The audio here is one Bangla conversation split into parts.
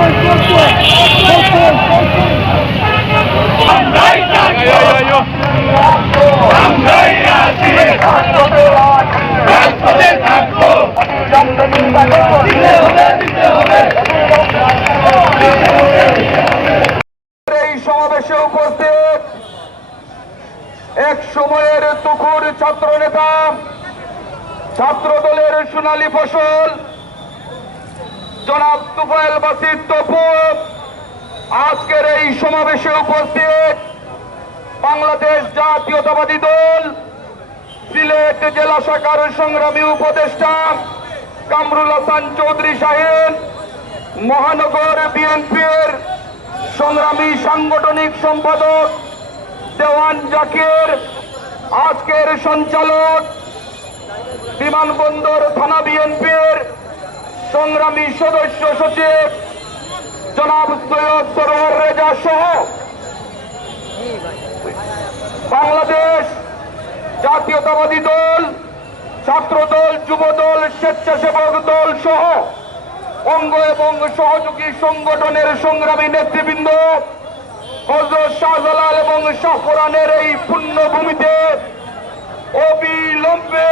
এই সমাবেশে উপস্থিত এক সময়ের তুখুর ছাত্র নেতা, ছাত্র দলের সোনালী ফসল জনাব তুফাইল বাসির তপু আজকের এই সমাবেশে উপস্থিত বাংলাদেশ জাতীয়তাবাদী দল সিলেট জেলা শাখার সংগ্রামী উপদেষ্টা কামরুল হাসান চৌধুরী সাহেব, মহানগর বিএনপির সংগ্রামী সাংগঠনিক সম্পাদক দেওয়ান জাকির, আজকের সঞ্চালক বিমানবন্দর থানা বিএনপির সংগ্রামী সদস্য সচিব জনাব সৈয়দ সরোয়ার রেজা সহ বাংলাদেশ জাতীয়তাবাদী দল, ছাত্র দল, যুব দল, স্বেচ্ছাসেবক দল সহ অঙ্গ এবং সহযোগী সংগঠনের সংগ্রামী নেতৃবৃন্দ, হযরত শাহজালাল এবং শাহপুরানের এই পুণ্যভূমিতে অবিলম্বে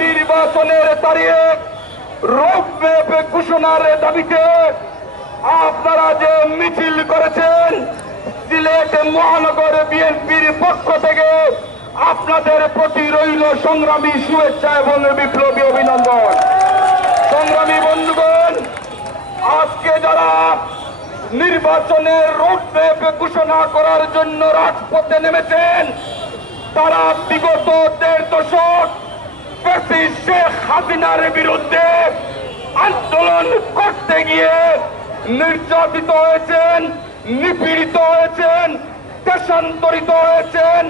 নির্বাচনের তারিখ রোডম্যাপ ঘোষণার দাবিতে আপনারা যে মিছিল করেছেন, সিলেট মহানগর বিএনপির পক্ষ থেকে আপনাদের প্রতি রইল সংগ্রামী শুভেচ্ছা এবং বিপ্লবী অভিনন্দন। সংগ্রামী বন্ধুগণ, আজকে যারা নির্বাচনের রোডম্যাপ ঘোষণা করার জন্য রাজপথে নেমেছেন, তারা বিগত 1.5 দশক ফ্যাসিস্ট শেখ হাসিনার বিরুদ্ধে আন্দোলন করতে গিয়ে নির্যাতিত হয়েছেন, নিপীড়িত হয়েছেন, দেশান্তরিত হয়েছেন,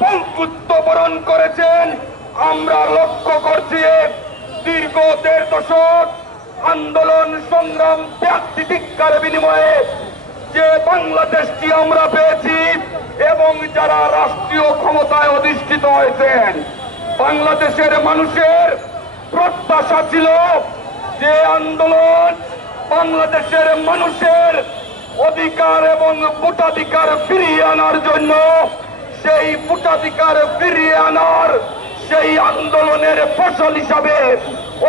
পঙ্গুত্ব বরণ করেছেন। আমরা লক্ষ্য করছি দীর্ঘ 1.5 দশক আন্দোলন সংগ্রাম ত্যাগ তিতিক্ষার বিনিময়ে যে বাংলাদেশটি আমরা পেয়েছি এবং যারা রাষ্ট্রীয় ক্ষমতায় অধিষ্ঠিত হয়েছেন, বাংলাদেশের মানুষের প্রত্যাশা ছিল যে আন্দোলন বাংলাদেশের মানুষের অধিকার এবং ভোটাধিকার ফিরিয়ে আনার জন্য, সেই ভোটাধিকার ফিরিয়ে আনার সেই আন্দোলনের ফসল হিসাবে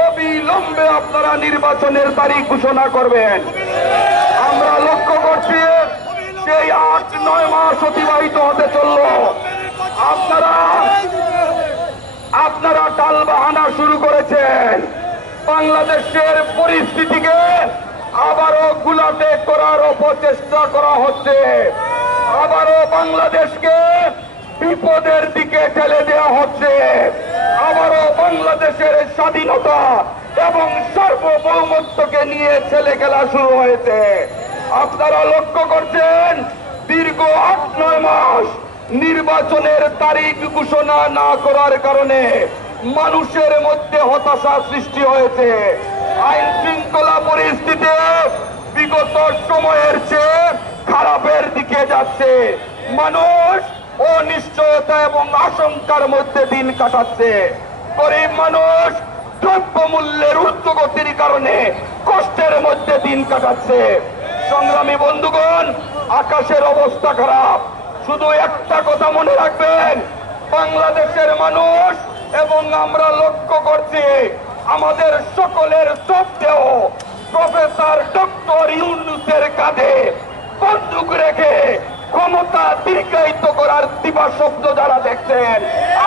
অবিলম্বে আপনারা নির্বাচনের তারিখ ঘোষণা করবেন। আমরা লক্ষ্য করছি সেই 8-9 মাস অতিবাহিত হতে চলল, আপনারা টালবাহানা শুরু করেছেন। বাংলাদেশের পরিস্থিতিকে আবারও ঘোলাটে করার অপচেষ্টা করা হচ্ছে, আবারও বাংলাদেশকে বিপদের দিকে ঠেলে দেওয়া হচ্ছে, আবারও বাংলাদেশের স্বাধীনতা এবং সার্বভৌমত্বকে নিয়ে ছেলে খেলা শুরু হয়েছে। আপনারা লক্ষ্য করছেন দীর্ঘ 8-9 মাস নির্বাচনের তারিখ ঘোষণা না করার কারণে মানুষের মধ্যে হতাশা সৃষ্টি হয়েছে। আইন শৃঙ্খলা পরিস্থিতি বিগত সময়ের চেয়ে খারাপের দিকে যাচ্ছে। মানুষ অনিশ্চয়তা এবং আশঙ্কার মধ্যে দিন কাটাচ্ছে। গরিব মানুষ দ্রব্যমূল্যের ঊর্ধ্বগতির কারণে কষ্টের মধ্যে দিন কাটাচ্ছে। সংগ্রামী বন্ধুগণ, আকাশের অবস্থা খারাপ। শুধু একটা কথা মনে রাখবেন, বাংলাদেশের মানুষ এবং আমরা লক্ষ্য করছি আমাদের সকলের সত্ত্বেও প্রফেসর ডক্টর ইউনূসের কাঁধে বন্দুক রেখে ক্ষমতা দীর্ঘায়িত করার দিবা স্বপ্ন যারা দেখছেন,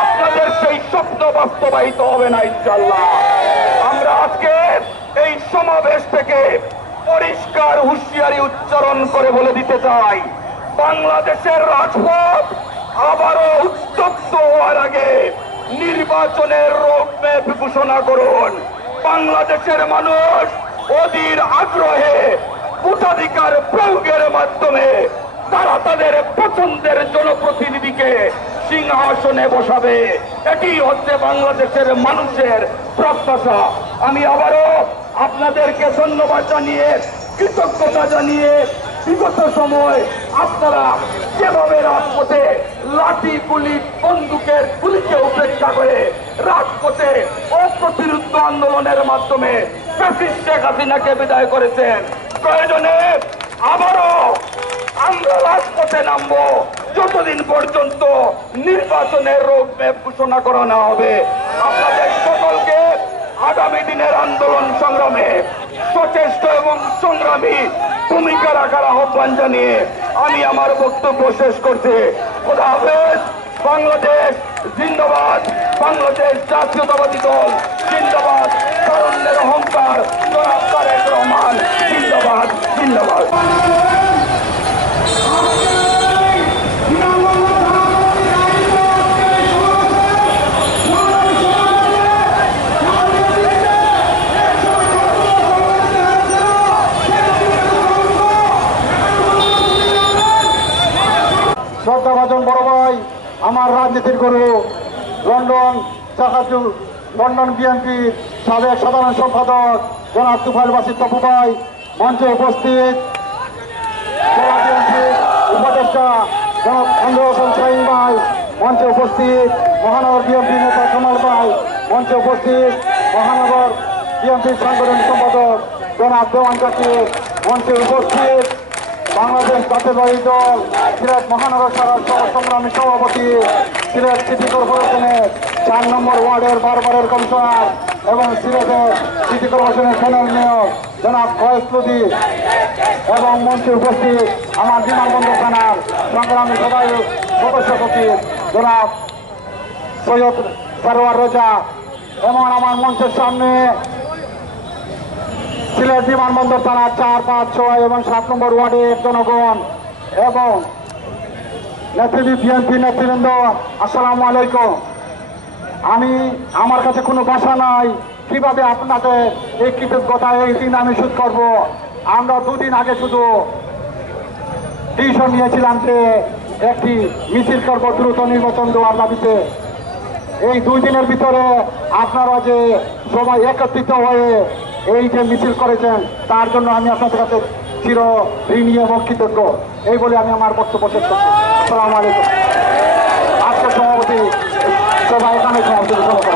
আপনাদের সেই স্বপ্ন বাস্তবায়িত হবে না ইনশাআল্লাহ। আমরা আজকে এই সমাবেশ থেকে পরিষ্কার হুঁশিয়ারি উচ্চারণ করে বলে দিতে চাই, বাংলাদেশের রাজপথ আবারও উত্তপ্ত হওয়ার আগে নির্বাচনের রোডম্যাপ ঘোষণা করুন। বাংলাদেশের মানুষ অধীর আগ্রহে ভোটাধিকার প্রয়োগের মাধ্যমে তারা তাদের পছন্দের জনপ্রতিনিধিকে সিংহাসনে বসাবে। এটি হচ্ছে বাংলাদেশের মানুষের প্রত্যাশা। আমি আবারও আপনাদেরকে ধন্যবাদ জানিয়ে, কৃতজ্ঞতা জানিয়ে, বিগত সময় আপনারা যেভাবে রাজপথে লাঠি গুলি বন্দুকের গুলিকে উপেক্ষা করে রাজপথে অপ্রতিরোধ আন্দোলনের মাধ্যমে ফ্যাসিস্ট শেখ হাসিনাকে বিদায় করেছেন, প্রয়োজনে আবারও আমরা রাজপথে নামবো, যতদিন পর্যন্ত নির্বাচনের রোডম্যাপ ঘোষণা করা না হবে। আপনাদের সকলকে আগামী দিনের আন্দোলন সংগ্রামে সচেষ্ট এবং সংগ্রামী ভূমিকা রাখার আহ্বান জানিয়ে আমি আমার বক্তব্য শেষ করছি। খোদা হাফেজ। বাংলাদেশ জিন্দাবাদ। বাংলাদেশ জাতীয়তাবাদী দল জিন্দাবাদ। তারুণ্যের অহংকার জনাব তারেক রহমান জিন্দাবাদ। জিন্দাবাদ। শ্রদ্ধাভাজন বড় ভাই, আমার রাজনীতির গুরু, লন্ডন বিএনপির সাবেক সাধারণ সম্পাদক জনাব তুফাইল বাসির তপু ভাই, মঞ্চে উপস্থিত জেলা বিএনপির উপদেষ্টা জনাব আন্দোলন হোসেন শাহীন ভাই, মঞ্চে উপস্থিত মহানগর বিএনপি নেতা কামাল ভাই, মঞ্চে উপস্থিত মহানগর বিএনপির সাংগঠনিক সম্পাদক জনাব দেওয়ান জাকির, মঞ্চে উপস্থিত বাংলাদেশ জাতীয়তাবাদী দল সিলেট মহানগর শাখার সংগ্রামী সভাপতি, সিলেট সিটি কর্পোরেশনের 4 নম্বর ওয়ার্ডের বারবারের কমিশনার এবং সিলেটের সিটি কর্পোরেশনের প্যানেল মেয়র জনাব ফয়েজ এবং মঞ্চে উপস্থিত আমার বিমানবন্দর থানার সংগ্রামী সদস্য সচিব জনাব সৈয়দ সারোয়ার রেজা এবং আমার মঞ্চের সামনে সিলেট বিমানবন্দর থানার 4, 5, 6 এবং 7 নম্বর ওয়ার্ডের জনগণ এবং বিএনপি নেতৃবৃন্দ, আসসালামু আলাইকুম। আমার কাছে কোনো ভাষা নাই কিভাবে আপনাদের এই কৃতজ্ঞতা এই দিন আমি শোধ করব। আমরা 2 দিন আগে শুধু ডিসিশন নিয়েছিলাম যে একটি মিছিল করব দ্রুত নির্বাচন দেওয়ার দাবিতে। এই 2 দিনের ভিতরে আপনারা যে সবাই একত্রিত হয়ে এই যে মিছিল করেছেন তার জন্য আমি আপনাদের কাছে চির ঋণী এবং কৃতজ্ঞ। এই বলে আমি আমার বক্তব্য শেষ করছি। আসসালামু আলাইকুম। আজকের সভাপতি সবাই এখানে সমাপ্ত।